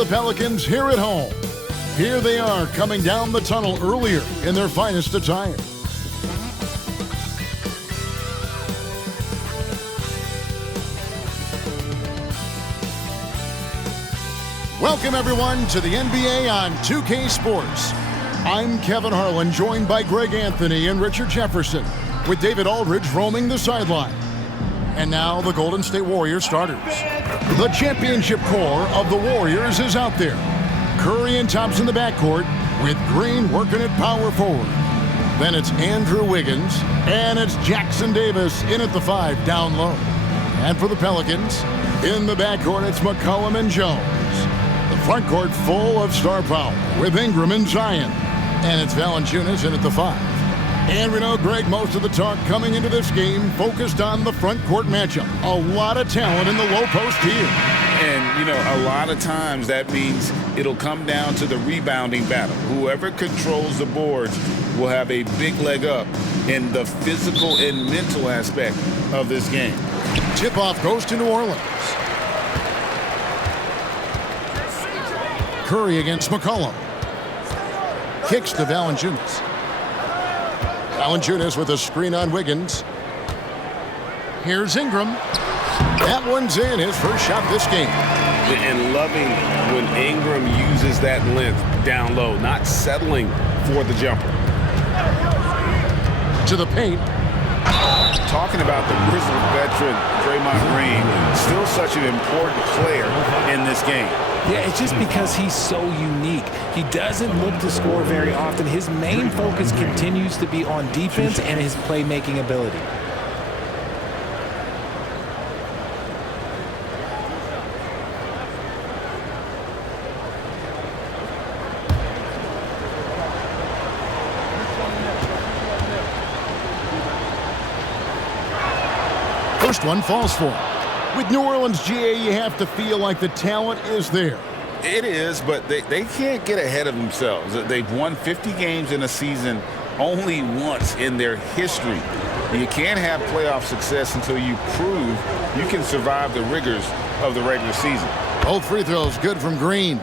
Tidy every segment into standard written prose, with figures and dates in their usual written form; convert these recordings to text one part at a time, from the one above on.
the Pelicans here at home. Here they are coming down the tunnel earlier in their finest attire. Welcome everyone to the NBA on 2K Sports. I'm Kevin Harlan, joined by Greg Anthony and Richard Jefferson, with David Aldridge roaming the sideline. And now the Golden State Warriors starters. The championship core of the Warriors is out there. Curry and Thompson in the backcourt, with Green working at power forward. Then it's Andrew Wiggins, and it's Jackson Davis in at the 5 down low. And for the Pelicans, in the backcourt it's McCollum and Jones. The front court full of star power with Ingram and Zion. And it's Valanciunas in at the 5. And we know, Greg, most of the talk coming into this game focused on the front court matchup. A lot of talent in the low post here. And, you know, a lot of times that means it'll come down to the rebounding battle. Whoever controls the boards will have a big leg up in the physical and mental aspect of this game. Tip-off goes to New Orleans. Curry against McCollum. Kicks to Valanciunas. Valanciunas with a screen on Wiggins. Here's Ingram. That one's in, his first shot this game. And loving when Ingram uses that length down low, not settling for the jumper. To the paint. Talking about the grizzled veteran, Draymond Green, still such an important player in this game. Yeah, it's just because he's so unique. He doesn't look to score very often. His main focus continues to be on defense and his playmaking ability. First one falls for him. With New Orleans, GA, you have to feel like the talent is there. It is, but they can't get ahead of themselves. They've won 50 games in a season only once in their history. You can't have playoff success until you prove you can survive the rigors of the regular season. Both free throws good from Green.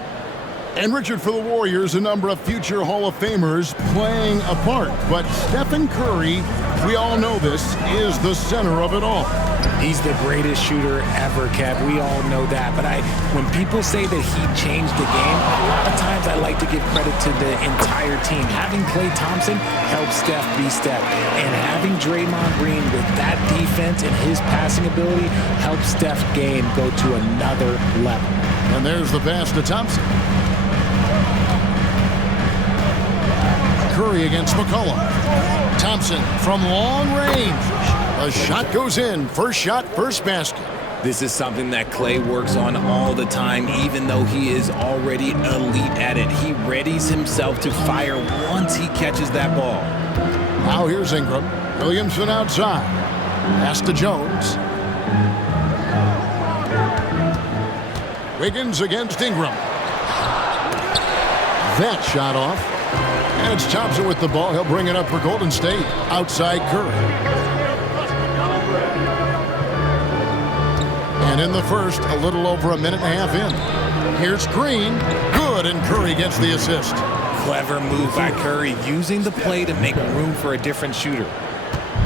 And Richard, for the Warriors, a number of future Hall of Famers playing a part. But Stephen Curry, we all know this, is the center of it all. He's the greatest shooter ever, Kev. We all know that. But when people say that he changed the game, a lot of times I like to give credit to the entire team. Having Klay Thompson helped Steph be Steph. And having Draymond Green with that defense and his passing ability helped Steph's game go to another level. And there's the pass to Thompson. Curry against McCollum. Thompson from long range. A shot goes in. First shot, first basket. This is something that Klay works on all the time, even though he is already elite at it. He readies himself to fire once he catches that ball. Now here's Ingram. Williamson outside. Pass to Jones. Wiggins against Ingram. That shot off. And it's Thompson with the ball. He'll bring it up for Golden State. Outside Curry. And in the first, a little over a minute and a half in. Here's Green. Good, and Curry gets the assist. Clever move by Curry, using the play to make room for a different shooter.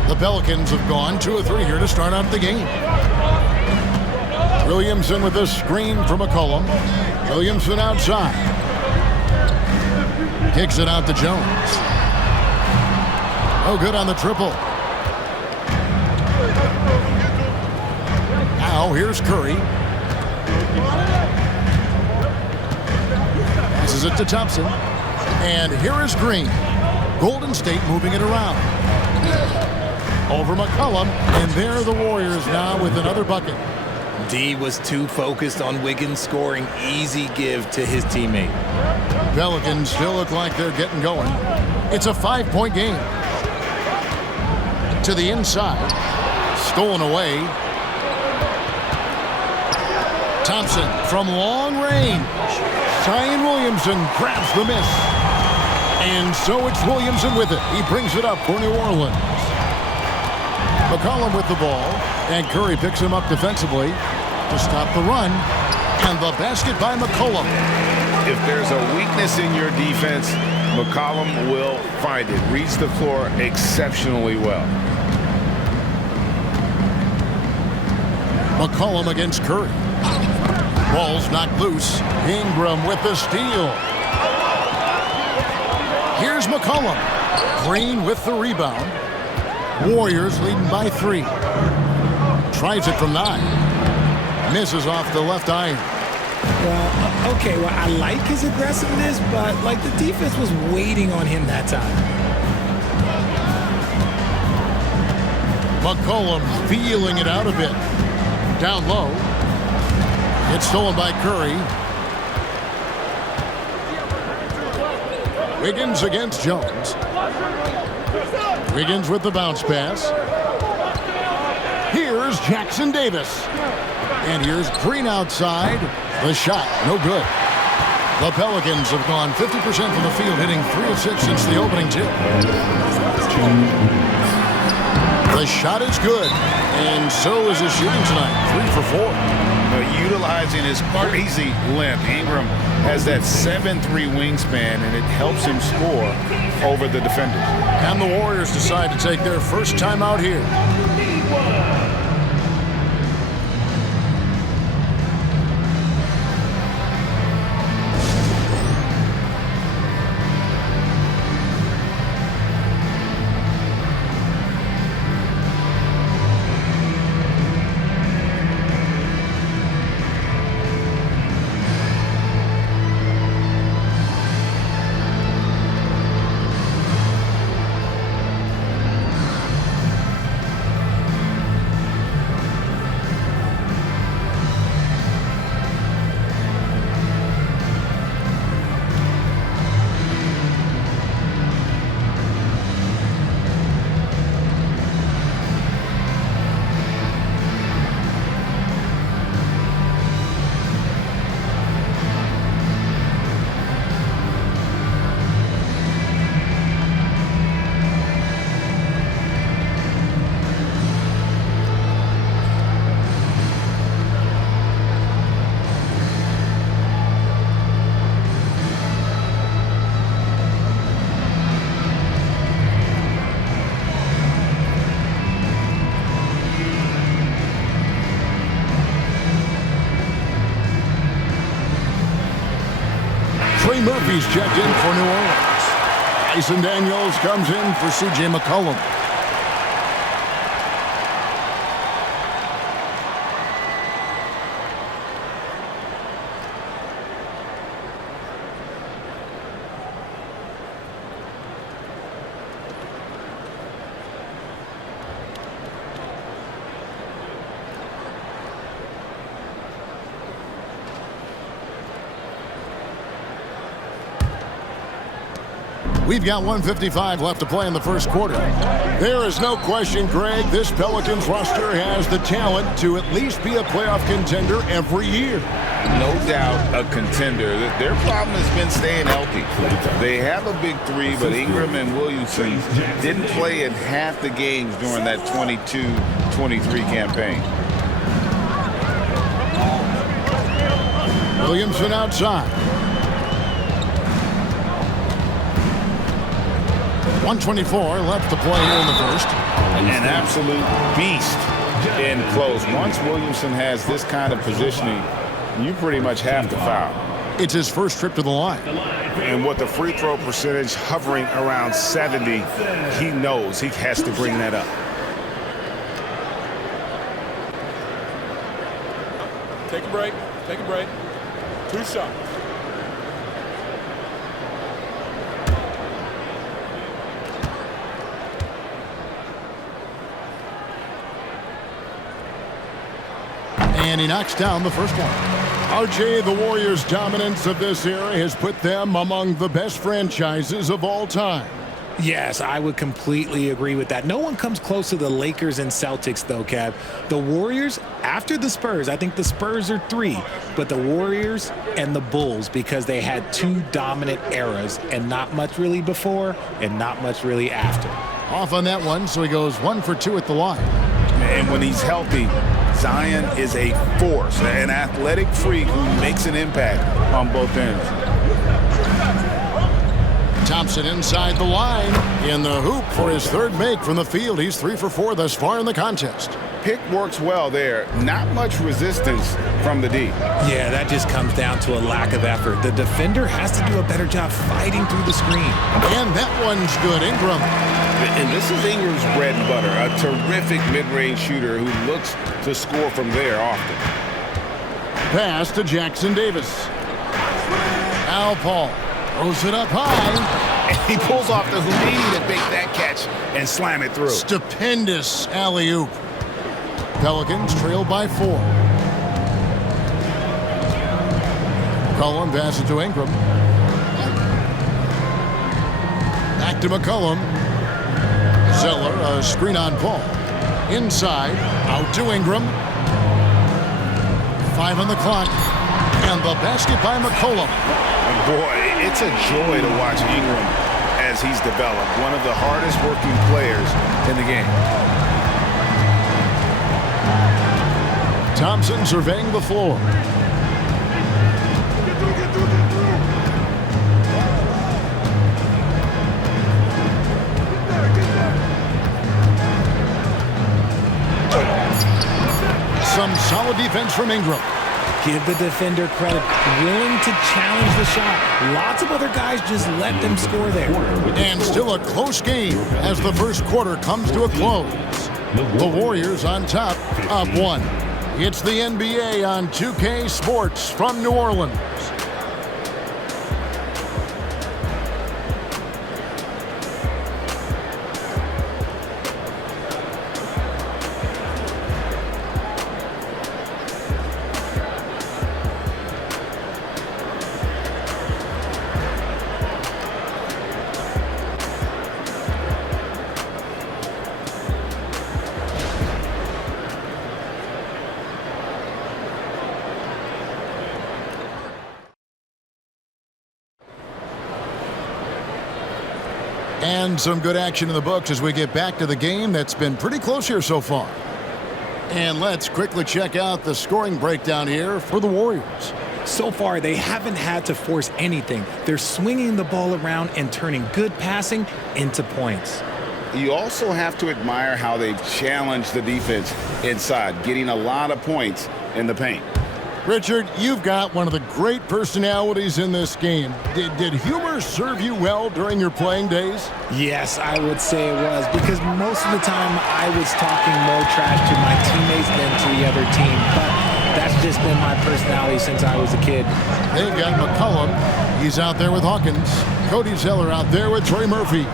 The Pelicans have gone 2 of 3 here to start out the game. Williamson with a screen from McCollum. Williamson outside. Kicks it out to Jones. Oh, good on the triple. Now here's Curry. Passes it to Thompson. And here is Green. Golden State moving it around. Over McCollum. And there the Warriors now with another bucket. D was too focused on Wiggins scoring. Easy give to his teammate. Pelicans still look like they're getting going. It's a 5-point game. To the inside. Stolen away. Thompson from long range. Zion Williamson grabs the miss. And so it's Williamson with it. He brings it up for New Orleans. McCollum with the ball. And Curry picks him up defensively to stop the run. And the basket by McCollum. If there's a weakness in your defense, McCollum will find it. Reads the floor exceptionally well. McCollum against Curry. Ball's knocked loose. Ingram with the steal. Here's McCollum. Green with the rebound. Warriors leading by 3. Tries it from 9. Misses off the left iron. Well, okay, well, I like his aggressiveness, but, like, the defense was waiting on him that time. McCollum feeling it out a bit. Down low. It's stolen by Curry. Wiggins against Jones. Wiggins with the bounce pass. Here's Jackson Davis. And here's Green outside. The shot, no good. The Pelicans have gone 50% from the field, hitting 3 of 6 since the opening tip. The shot is good, and so is his shooting tonight, 3 for 4. Utilizing his crazy length, Ingram has that 7'3" wingspan, and it helps him score over the defenders. And the Warriors decide to take their first time out here. Murphy's checked in for New Orleans. Tyson Daniels comes in for C.J. McCollum. We've got 1:55 left to play in the first quarter. There is no question, Greg, this Pelicans roster has the talent to at least be a playoff contender every year. No doubt a contender. Their problem has been staying healthy. They have a big 3, but Ingram and Williamson didn't play in half the games during that 22-23 campaign. Williamson outside. 1:24 left to play here in the first. An absolute beast in close. Once Williamson has this kind of positioning, you pretty much have to foul. It's his first trip to the line. And with the free throw percentage hovering around 70, he knows he has to bring that up. Take a break. Take a break. 2 shots. And he knocks down the first one. RJ, the Warriors' dominance of this era has put them among the best franchises of all time. Yes, I would completely agree with that. No one comes close to the Lakers and Celtics, though, Kev. The Warriors, after the Spurs, I think the Spurs are 3, but the Warriors and the Bulls, because they had 2 dominant eras and not much really before and not much really after. Off on that one, so he goes 1 for 2 at the line. And when he's healthy, Zion is a force, an athletic freak who makes an impact on both ends. Thompson inside the line, in the hoop for his third make from the field. He's 3 for 4 thus far in the contest. Pick works well there. Not much resistance from the D. Yeah, that just comes down to a lack of effort. The defender has to do a better job fighting through the screen. And that one's good. Ingram. And this is Ingram's bread and butter, a terrific mid-range shooter who looks to score from there often. Pass to Jackson Davis. Al Paul throws it up high. And he pulls off the Houdini to make that catch and slam it through. Stupendous alley-oop. Pelicans trail by 4. McCollum passes to Ingram. Back to McCollum. Zeller, a screen on Paul. Inside, out to Ingram. 5 on the clock. And the basket by McCollum. Boy, it's a joy to watch Ingram as he's developed. One of the hardest working players in the game. Thompson surveying the floor. Some solid defense from Ingram. Give the defender credit. Willing to challenge the shot. Lots of other guys just let them score there. And still a close game as the first quarter comes to a close. The Warriors on top, up 1. It's the NBA on 2K Sports from New Orleans. And some good action in the books as we get back to the game that's been pretty close here so far. And let's quickly check out the scoring breakdown here for the Warriors. So far, they haven't had to force anything. They're swinging the ball around and turning good passing into points. You also have to admire how they've challenged the defense inside, getting a lot of points in the paint. Richard, you've got one of the great personalities in this game. Did humor serve you well during your playing days? Yes, I would say it was, because most of the time I was talking more trash to my teammates than to the other team. But that's just been my personality since I was a kid. They've got McCollum. He's out there with Hawkins. Cody Zeller out there with Trey Murphy.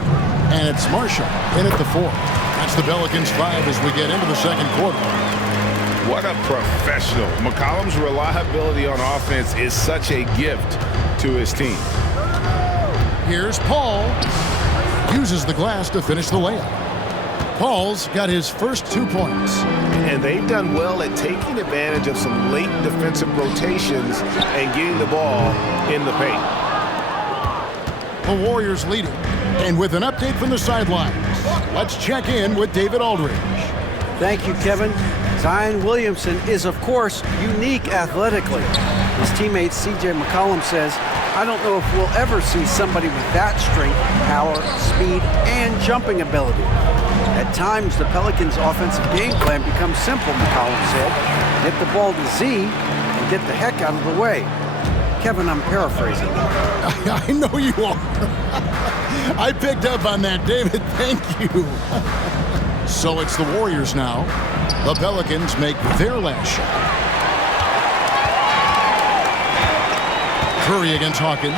And it's Marshall in at the 4. That's the Pelicans 5 as we get into the second quarter. What a professional. McCollum's reliability on offense is such a gift to his team. Here's Paul. Uses the glass to finish the layup. Paul's got his first 2 points. And they've done well at taking advantage of some late defensive rotations and getting the ball in the paint. The Warriors leading. And with an update from the sidelines, let's check in with David Aldridge. Thank you, Kevin. Zion Williamson is, of course, unique athletically. His teammate C.J. McCollum says, I don't know if we'll ever see somebody with that strength, power, speed, and jumping ability. At times, the Pelicans' offensive game plan becomes simple, McCollum said. Get the ball to Z and get the heck out of the way. Kevin, I'm paraphrasing. I know you are. I picked up on that, David. Thank you. So it's the Warriors now. The Pelicans make their last shot. Curry against Hawkins.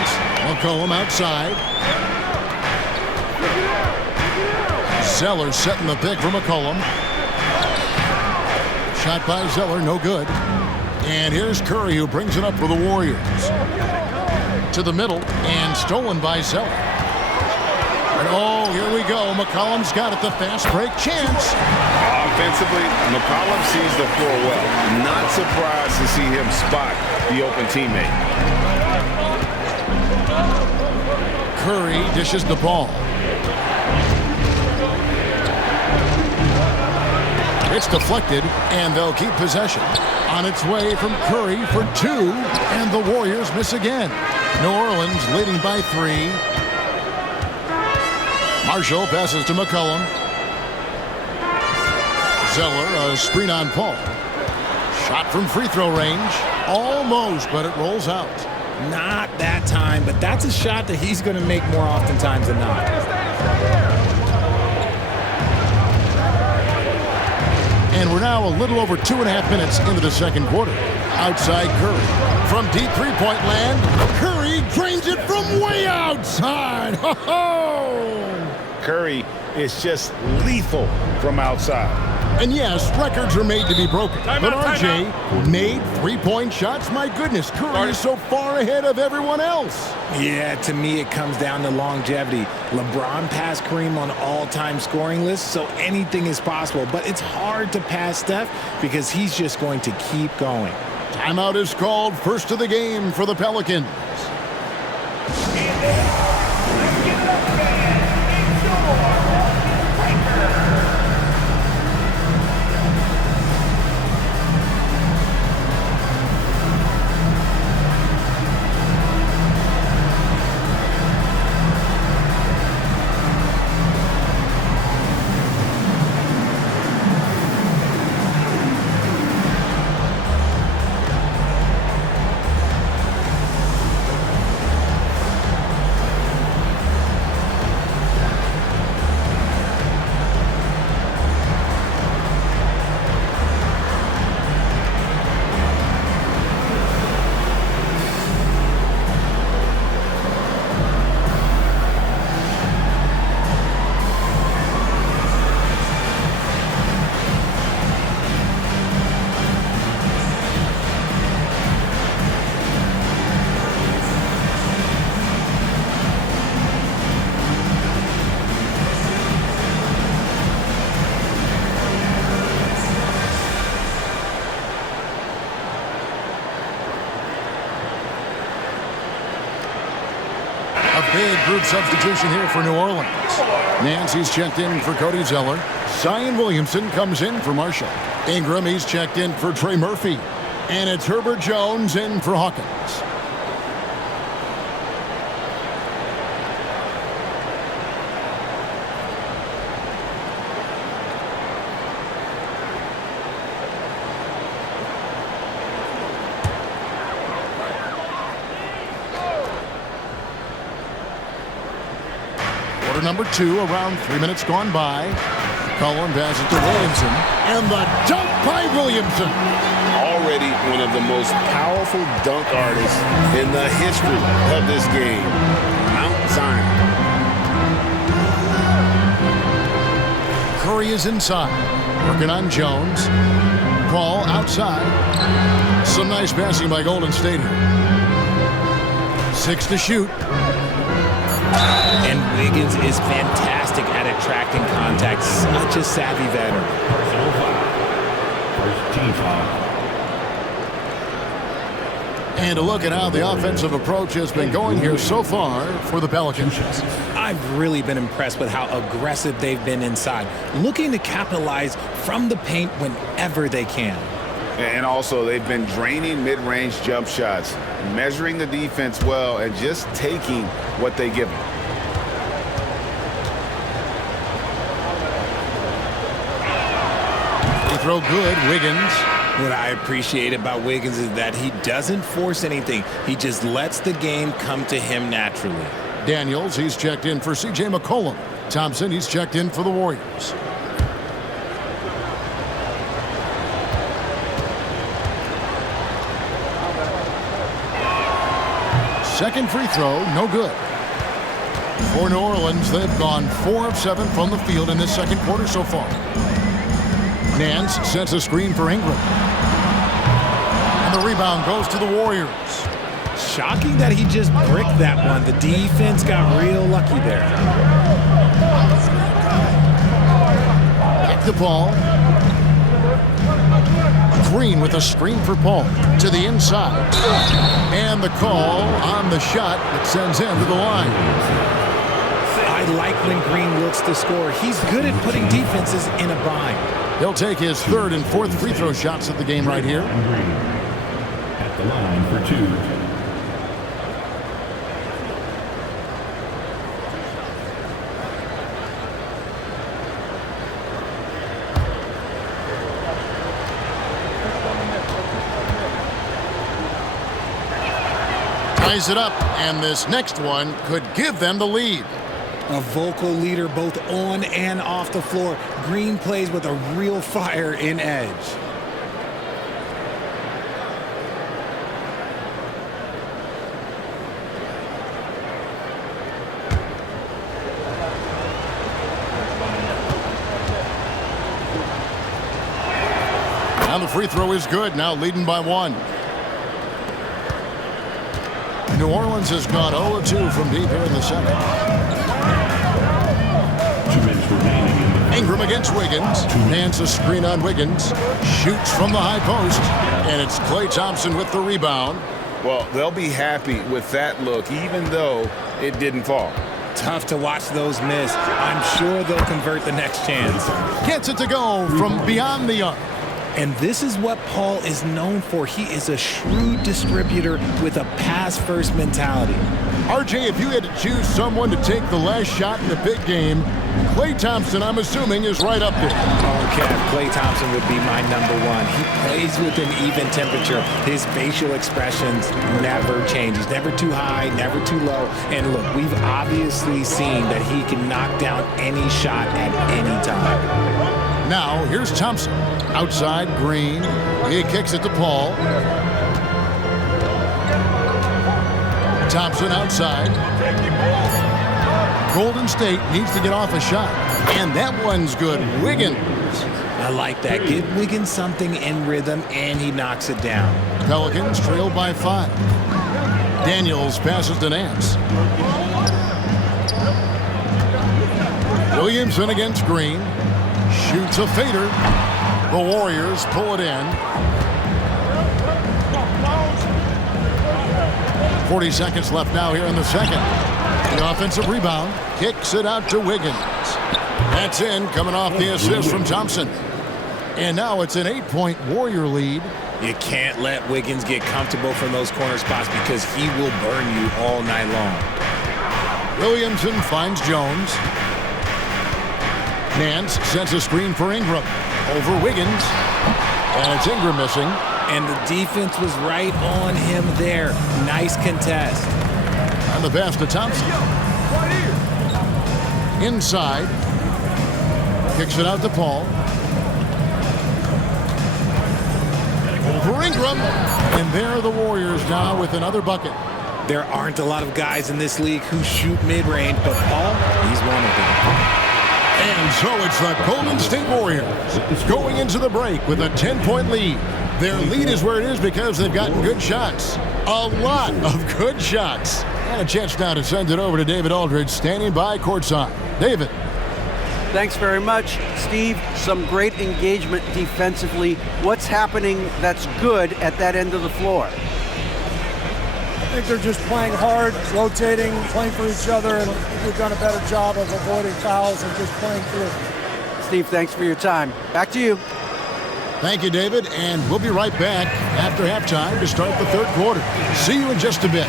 McCollum outside. Zeller setting the pick for McCollum. Shot by Zeller, no good. And here's Curry who brings it up for the Warriors. To the middle and stolen by Zeller. And oh, here we go. McCollum's got it, the fast break chance. Offensively, McCollum sees the floor well. Not surprised to see him spot the open teammate. Curry dishes the ball. It's deflected, and they'll keep possession. On its way from Curry for 2, and the Warriors miss again. New Orleans leading by 3. Marshall passes to McCollum. Zeller, a screen on Paul. Shot from free throw range. Almost, but it rolls out. Not that time, but that's a shot that he's going to make more oftentimes than not. And we're now a little over 2.5 minutes into the second quarter. Outside Curry. From deep three-point land, Curry drains it from way outside. Ho-ho! Curry is just lethal from outside. And yes, records are made to be broken. But RJ made three-point shots. My goodness, Curry is so far ahead of everyone else. Yeah, to me it comes down to longevity. LeBron passed Kareem on all-time scoring lists, so anything is possible. But it's hard to pass Steph because he's just going to keep going. Timeout is called, first of the game for the Pelicans. Big group substitution here for New Orleans. Nancy's checked in for Cody Zeller. Zion Williamson comes in for Marshall. Ingram, he's checked in for Trey Murphy. And it's Herbert Jones in for Hawkins. Number 2, around 3 minutes gone by. Cullen passes to Williamson, and the dunk by Williamson. Already one of the most powerful dunk artists in the history of this game. Mount Zion. Curry is inside, working on Jones. Paul outside. Some nice passing by Golden State here. 6 to shoot. And Wiggins is fantastic at attracting contact. Such a savvy veteran. And a look at how the offensive approach has been going here so far for the Pelicans. I've really been impressed with how aggressive they've been inside, looking to capitalize from the paint whenever they can. And also, they've been draining mid-range jump shots, measuring the defense well, and just taking what they give them. They throw good, Wiggins. What I appreciate about Wiggins is that he doesn't force anything. He just lets the game come to him naturally. Daniels, he's checked in for C.J. McCollum. Thompson, he's checked in for the Warriors. Second free throw, no good. For New Orleans, they've gone 4 of 7 from the field in this second quarter so far. Nance sets a screen for Ingram. And the rebound goes to the Warriors. Shocking that he just bricked that one. The defense got real lucky there. Back to Paul. Green with a screen for Paul to the inside. And the call on the shot that sends him to the line. I like when Green looks to score. He's good at putting defenses in a bind. He'll take his third and fourth free throw shots of the game right here. At the line for 2. Ties it up, and this next one could give them the lead. A vocal leader both on and off the floor. Green plays with a real fire in edge. Now the free throw is good, now leading by 1. New Orleans has gone 0-2 from deep here in the second. 2 minutes remaining. Ingram against Wiggins. Hands a screen on Wiggins. Shoots from the high post. And it's Klay Thompson with the rebound. Well, they'll be happy with that look, even though it didn't fall. Tough to watch those miss. I'm sure they'll convert the next chance. Gets it to go from beyond the arc. And this is what Paul is known for. He is a shrewd distributor with a pass-first mentality. RJ, if you had to choose someone to take the last shot in the big game, Klay Thompson, I'm assuming, is right up there. Oh, Kev, Klay Thompson would be my number 1. He plays with an even temperature. His facial expressions never change. He's never too high, never too low. And look, we've obviously seen that he can knock down any shot at any time. Now, here's Thompson. Outside, Green. He kicks it to Paul. Thompson outside. Golden State needs to get off a shot. And that one's good. Wiggins. I like that. Give Wiggins something in rhythm, and he knocks it down. Pelicans trail by 5. Daniels passes to Nance. Williamson against Green. Shoots a fader. The Warriors pull it in. 40 seconds left now here in the second. The offensive rebound. Kicks it out to Wiggins. That's in, coming off the assist from Thompson. And now it's an 8-point Warrior lead. You can't let Wiggins get comfortable from those corner spots because he will burn you all night long. Williamson finds Jones. Nance sends a screen for Ingram. Over Wiggins. And it's Ingram missing. And the defense was right on him there. Nice contest. And the pass to Thompson. Inside. Kicks it out to Paul. Over Ingram. And there are the Warriors now with another bucket. There aren't a lot of guys in this league who shoot mid-range, but Paul, he's one of them. And so it's the Golden State Warriors going into the break with a 10-point lead. Their lead is where it is because they've gotten good shots. A lot of good shots. And a chance now to send it over to David Aldridge, standing by courtside. David. Thanks very much, Steve. Some great engagement defensively. What's happening that's good at that end of the floor? I think they're just playing hard, rotating, playing for each other, and they've done a better job of avoiding fouls and just playing through. Steve, thanks for your time. Back to you. Thank you, David, and we'll be right back after halftime to start the third quarter. See you in just a bit.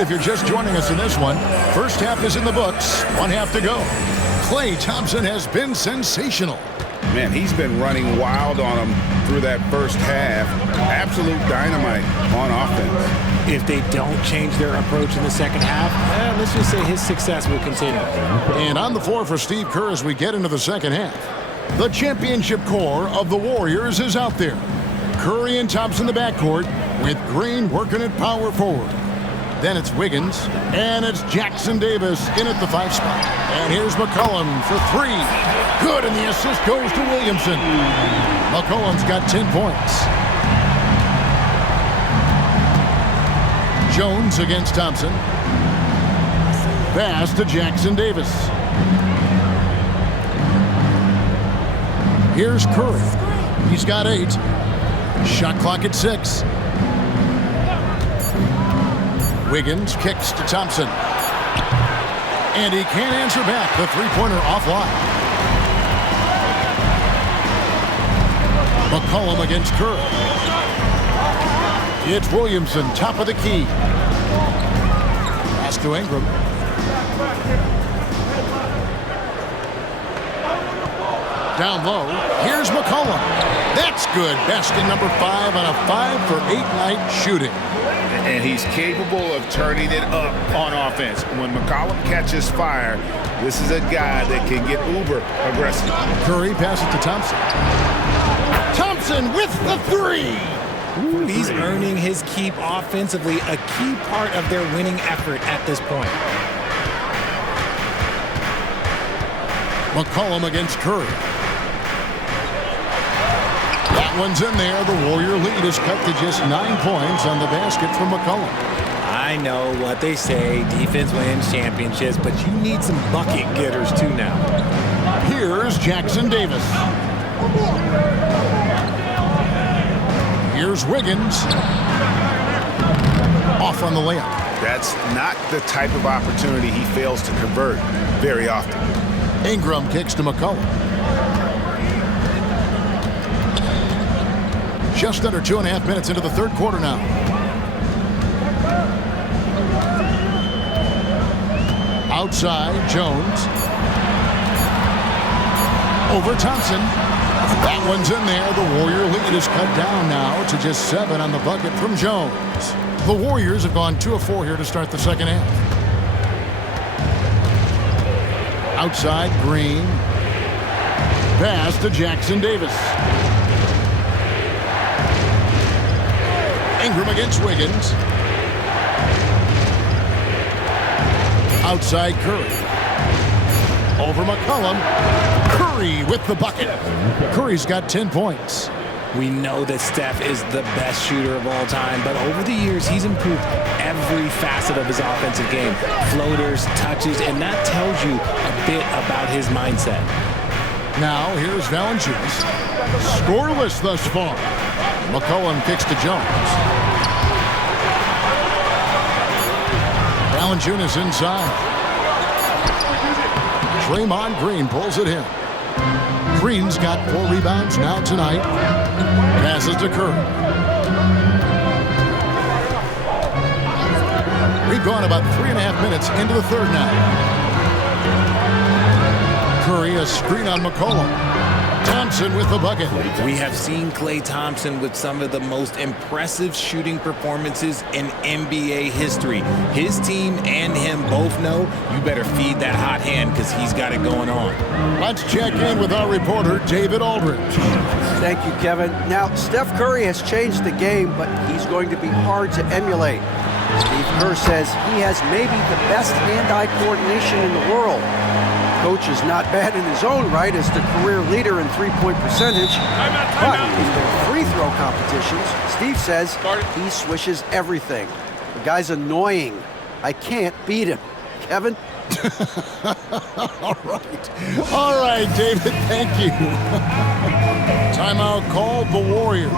And if you're just joining us in this one, first half is in the books, 1 half to go. Klay Thompson has been sensational. Man, he's been running wild on him through that first half. Absolute dynamite on offense. If they don't change their approach in the second half, let's just say his success will continue. And on the floor for Steve Kerr as we get into the second half. The championship core of the Warriors is out there. Curry and Thompson in the backcourt with Green working at power forward. Then it's Wiggins, and it's Jackson Davis in at the 5 spot. And here's McCollum for 3. Good, and the assist goes to Williamson. McCollum's got 10 points. Jones against Thompson. Pass to Jackson Davis. Here's Curry. He's got 8. Shot clock at 6. Wiggins kicks to Thompson. And he can't answer back. The three-pointer offline. McCollum against Curry. It's Williamson, top of the key. Pass to Ingram. Down low. Here's McCollum. That's good. Besting number 5 on a 5-for-8 night shooting. And he's capable of turning it up on offense. When McCollum catches fire, this is a guy that can get uber aggressive. Curry passes to Thompson. Thompson with the 3. He's earning his keep offensively, a key part of their winning effort at this point. McCollum against Curry. That one's in there. The Warrior lead is cut to just 9 points on the basket from McCollum. I know what they say, defense wins championships, but you need some bucket getters too now. Here's Jackson Davis. Here's Wiggins. Off on the layup. That's not the type of opportunity he fails to convert very often. Ingram kicks to McCollum. Just under 2.5 minutes into the third quarter now. Outside, Jones. Over Thompson. That one's in there. The Warrior lead is cut down now to just 7 on the bucket from Jones. The Warriors have gone 2 of 4 here to start the second half. Outside, Green. Pass to Jackson Davis. Ingram against Wiggins. Outside Curry. Over McCollum. Curry with the bucket. Curry's got 10 points. We know that Steph is the best shooter of all time, but over the years, he's improved every facet of his offensive game. Floaters, touches, and that tells you a bit about his mindset. Now, here's Valanciunas. Scoreless thus far. McCollum kicks to Jones. Valanciunas inside. Draymond Green pulls it in. Green's got 4 rebounds now tonight. Passes to Curry. We've gone about 3.5 minutes into the third now. Curry, a screen on McCollum. Thompson with the bucket. We have seen Klay Thompson with some of the most impressive shooting performances in NBA history. His team and him both know you better feed that hot hand because he's got it going on. Let's check in with our reporter, David Aldridge. Thank you, Kevin. Now, Steph Curry has changed the game, but he's going to be hard to emulate. Steve Kerr says he has maybe the best hand-eye coordination in the world. Coach is not bad in his own right as the career leader in three-point percentage, but in their free throw competitions, Steve says he swishes everything. The guy's annoying. I can't beat him. Kevin? All right, David, thank you. Timeout called the Warriors.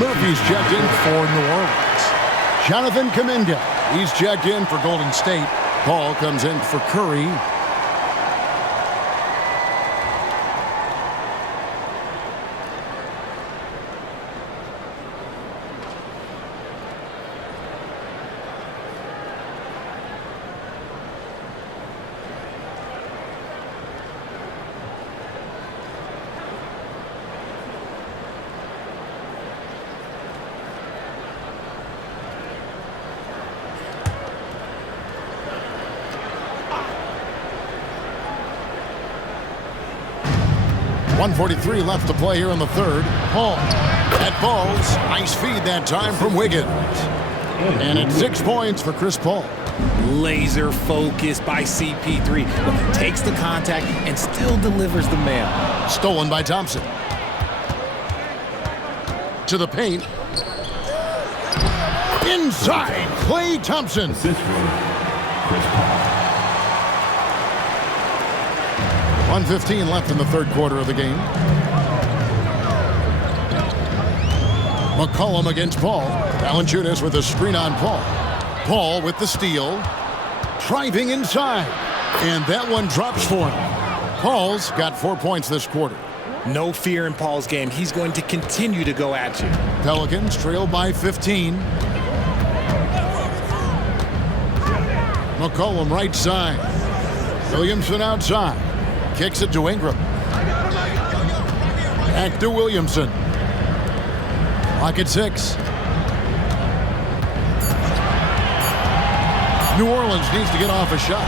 Murphy's checked in for New Orleans. Jonathan Kuminga, he's checked in for Golden State. Paul comes in for Curry. .143 left to play here in the third. Paul. That falls. Nice feed that time from Wiggins. And it's 6 points for Chris Paul. Laser focused by CP3. Look, takes the contact and still delivers the mail. Stolen by Thompson. To the paint. Inside. Klay Thompson. Assist for Chris Paul. 1:15 left in the third quarter of the game. McCollum against Paul. Valanciunas with a screen on Paul. Paul with the steal. Driving inside. And that one drops for him. Paul's got 4 points this quarter. No fear in Paul's game. He's going to continue to go at you. Pelicans trail by 15. McCollum right side. Williamson outside. Kicks it to Ingram. Back to Williamson. Clock at 6. New Orleans needs to get off a shot.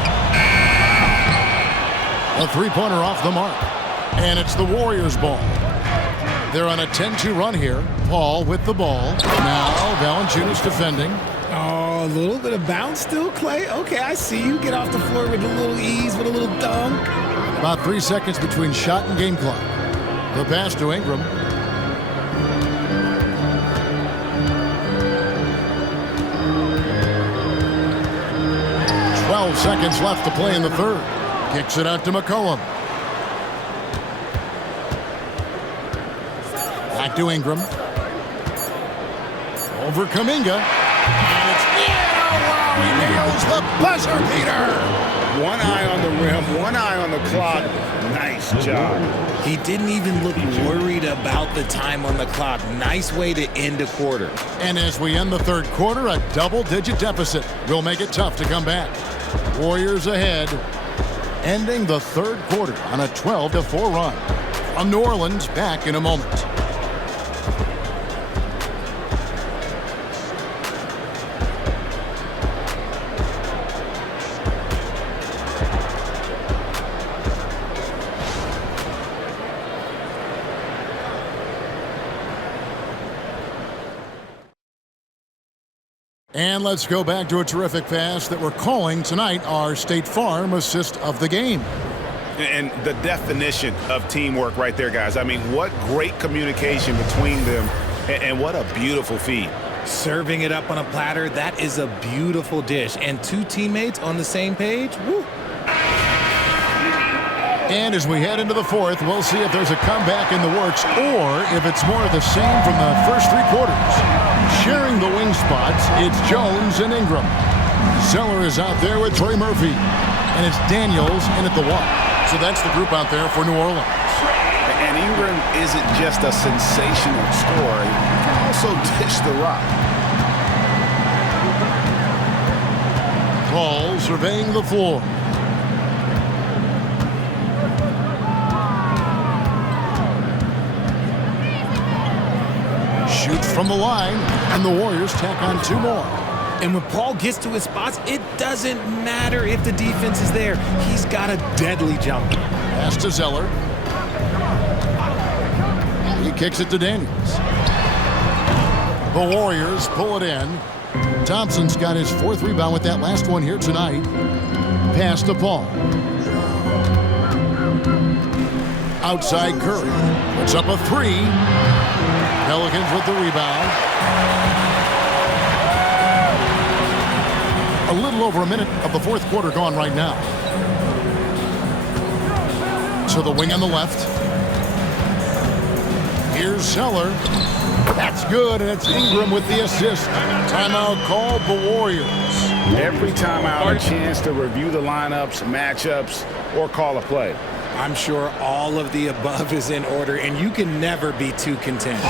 A three-pointer off the mark. And it's the Warriors' ball. They're on a 10-2 run here. Paul with the ball. Now Valanciunas defending. Oh, a little bit of bounce still, Klay. Okay, I see you. Get off the floor with a little ease, with a little dunk. About 3 seconds between shot and game clock. The pass to Ingram. "12 seconds left to play in the third. Kicks it out to McCollum. Back to Ingram. Over Kuminga. And it's wow, he nails the buzzer beater. One eye on the rim, one eye on the clock. Nice job. He didn't even look worried about the time on the clock. Nice way to end a quarter. And as we end the third quarter, a double-digit deficit will make it tough to come back. Warriors ahead, ending the third quarter on a 12-4 run. From New Orleans, back in a moment. And let's go back to a terrific pass that we're calling tonight our State Farm assist of the game. And the definition of teamwork right there, guys. I mean, what great communication between them, and what a beautiful feed. Serving it up on a platter, that is a beautiful dish. And two teammates on the same page, woo. And as we head into the fourth, we'll see if there's a comeback in the works or if it's more of the same from the first three quarters. Sharing the wing spots, it's Jones and Ingram. Zeller is out there with Trey Murphy. And it's Daniels in at the one. So that's the group out there for New Orleans. And Ingram isn't just a sensational scorer. He can also dish the rock. Paul surveying the floor. Shoots from the line, and the Warriors tack on two more. And when Paul gets to his spots, it doesn't matter if the defense is there. He's got a deadly jumper. Pass to Zeller. He kicks it to Daniels. The Warriors pull it in. Thompson's got his fourth rebound with that last one here tonight. Pass to Paul. Outside Curry. Puts up a three. Pelicans with the rebound. A little over a minute of the fourth quarter gone right now. To the wing on the left. Here's Zeller. That's good, and it's Ingram with the assist. Timeout called the Warriors. Every timeout, a chance to review the lineups, matchups, or call a play. I'm sure all of the above is in order, and you can never be too content.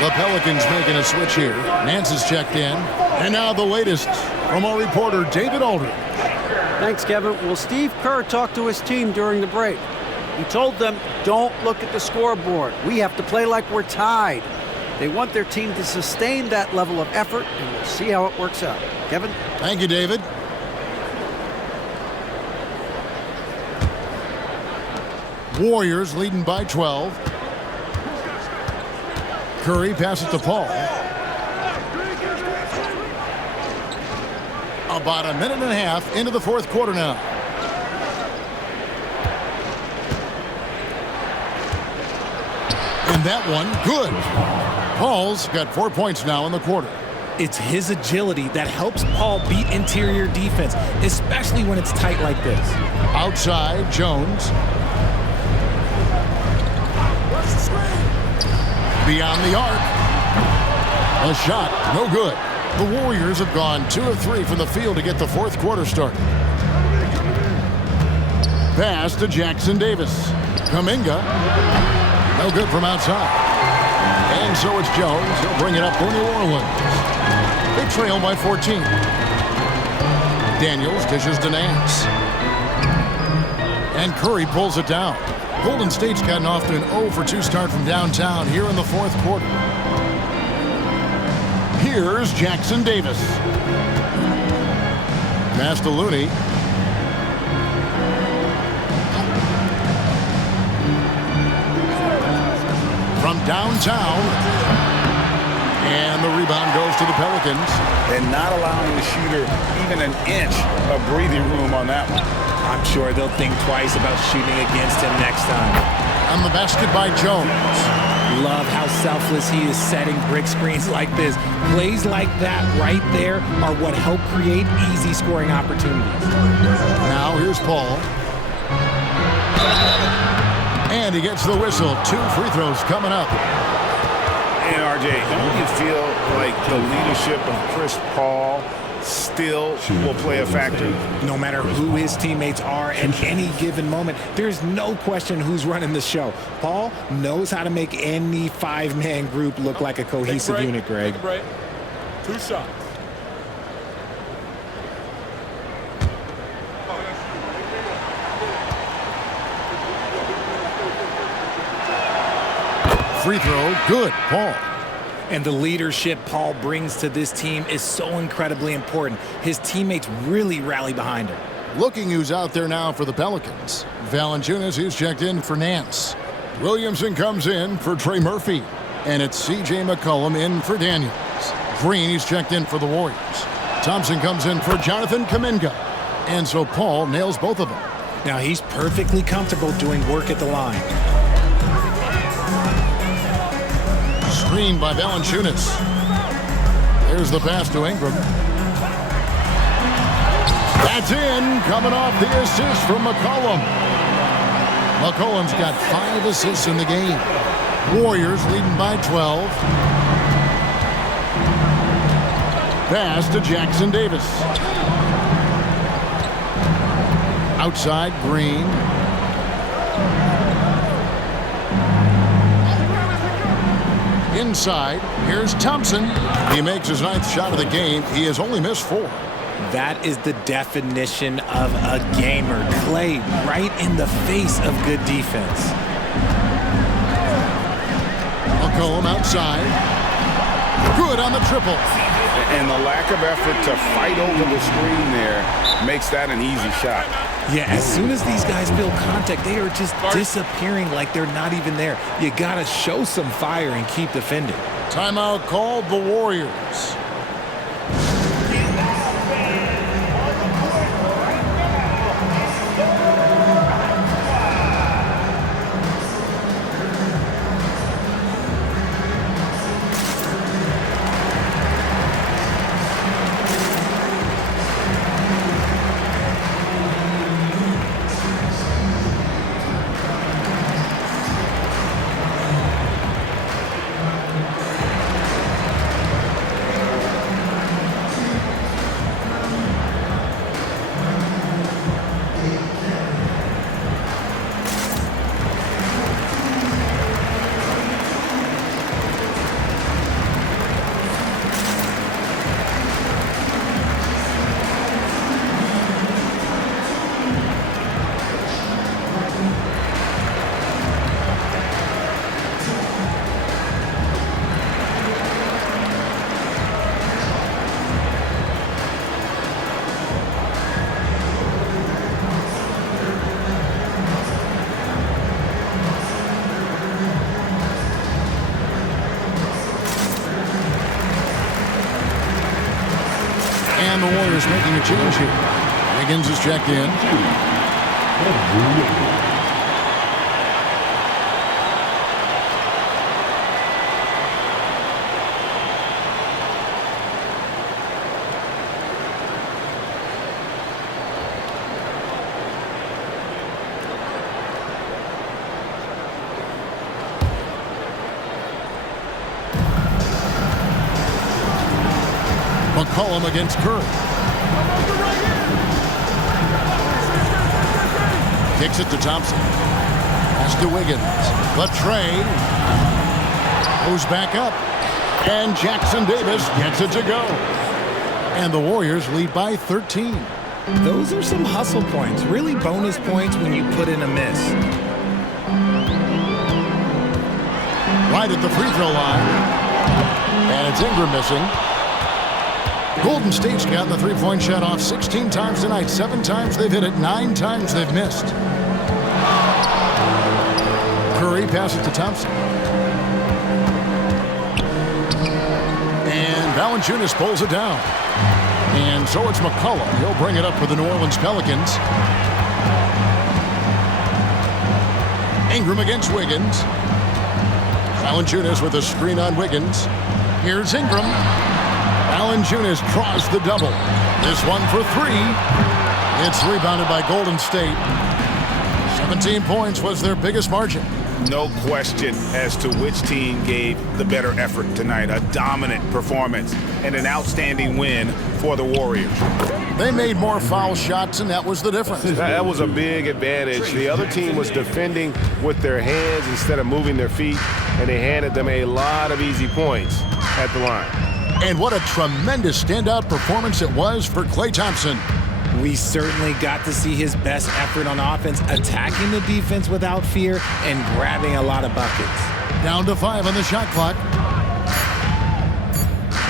The Pelicans making a switch here. Nance is checked in. And now the latest from our reporter, David Aldridge. Thanks, Kevin. Well, Steve Kerr talked to his team during the break. He told them, don't look at the scoreboard. We have to play like we're tied. They want their team to sustain that level of effort, and we'll see how it works out. Kevin? Thank you, David. Warriors leading by 12. Curry passes to Paul. About a minute and a half into the fourth quarter now. And that one, good. Paul's got 4 points now in the quarter. It's his agility that helps Paul beat interior defense, especially when it's tight like this. Outside, Jones. Beyond the arc. A shot, no good. The Warriors have gone 2 of 3 from the field to get the fourth quarter started. Pass to Jackson Davis. Kuminga. No good from outside. And so it's Jones. He'll bring it up for New Orleans. They trail by 14. Daniels dishes to Nance. And Curry pulls it down. Golden State's gotten off to an 0-for-2 start from downtown here in the fourth quarter. Here's Jackson Davis. Pass to Looney. From downtown. And the rebound goes to the Pelicans. And not allowing the shooter even an inch of breathing room on that one. I'm sure they'll think twice about shooting against him next time. On the basket by Jones. Love how selfless he is setting brick screens like this. Plays like that right there are what help create easy scoring opportunities. Now here's Paul. And he gets the whistle. 2 free throws coming up. And RJ, don't you feel like the leadership of Chris Paul still will play a factor? No matter who his teammates are at any given moment, there's no question who's running the show. Paul knows how to make any five-man group look like a cohesive unit, Greg. 2 shots. Free throw, good, Paul. And the leadership Paul brings to this team is so incredibly important. His teammates really rally behind him. Looking who's out there now for the Pelicans. Valanciunas, who's checked in for Nance. Williamson comes in for Trey Murphy. And it's C.J. McCollum in for Daniels. Green, he's checked in for the Warriors. Thompson comes in for Jonathan Kuminga. And so Paul nails both of them. Now he's perfectly comfortable doing work at the line. Screen by Valanciunas. There's the pass to Ingram. That's in. Coming off the assist from McCollum. McCollum's got 5 assists in the game. Warriors leading by 12. Pass to Jackson Davis. Outside, Green. Inside, here's Thompson. He makes his 9th shot of the game. He has only missed 4. That is the definition of a gamer. Clay right in the face of good defense. McCollum outside. Good on the triple. And the lack of effort to fight over the screen there makes that an easy shot. Yeah, as soon as these guys feel contact, they are just disappearing like they're not even there. You got to show some fire and keep defending. Timeout called the Warriors. And the Warriors making a change here. Wiggins is checked in. McCollum against Curry. Kicks it to Thompson. Pass to Wiggins. The trade. Goes back up. And Jackson Davis gets it to go. And the Warriors lead by 13. Those are some hustle points. Really bonus points when you put in a miss. Right at the free throw line. And it's Ingram missing. Golden State's gotten the three-point shot off 16 times tonight. 7 times they've hit it, 9 times they've missed. Curry passes to Thompson. And Valanciunas pulls it down. And so it's McCollum. He'll bring it up for the New Orleans Pelicans. Ingram against Wiggins. Valanciunas with a screen on Wiggins. Here's Ingram. Valanciunas draws the double. This one for 3. It's rebounded by Golden State. 17 points was their biggest margin. No question as to which team gave the better effort tonight. A dominant performance and an outstanding win for the Warriors. They made more foul shots, and that was the difference. That was a big advantage. The other team was defending with their hands instead of moving their feet, and they handed them a lot of easy points at the line. And what a tremendous standout performance it was for Klay Thompson. We certainly got to see his best effort on offense, attacking the defense without fear and grabbing a lot of buckets. Down to 5 on the shot clock.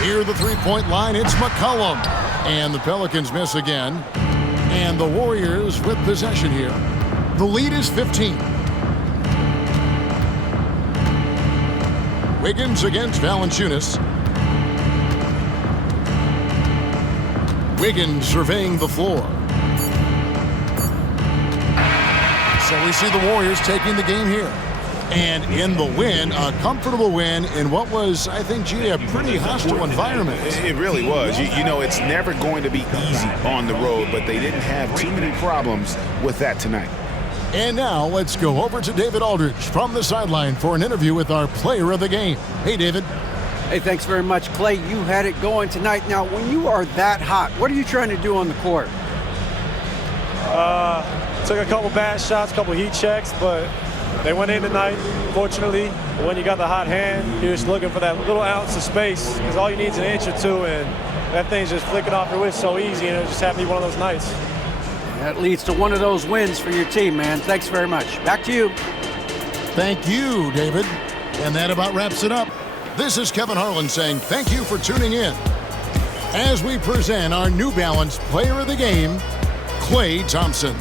Near the three-point line, it's McCollum. And the Pelicans miss again. And the Warriors with possession here. The lead is 15. Wiggins against Valanciunas. Wiggins surveying the floor. So we see the Warriors taking the game here. And in the win, a comfortable win in what was, I think, G, a pretty hostile environment. It really was. You know, it's never going to be easy on the road, but they didn't have too many problems with that tonight. And now let's go over to David Aldridge from the sideline for an interview with our player of the game. Hey, David. Hey, thanks very much, Clay. You had it going tonight. Now, when you are that hot, what are you trying to do on the court? Took a couple bad shots, a couple heat checks, but they went in tonight, fortunately. When you got the hot hand, you're just looking for that little ounce of space because all you need is an inch or two, and that thing's just flicking off your wrist so easy, and it just happened to be one of those nights. That leads to one of those wins for your team, man. Thanks very much. Back to you. Thank you, David. And that about wraps it up. This is Kevin Harlan saying thank you for tuning in as we present our New Balance Player of the Game, Klay Thompson.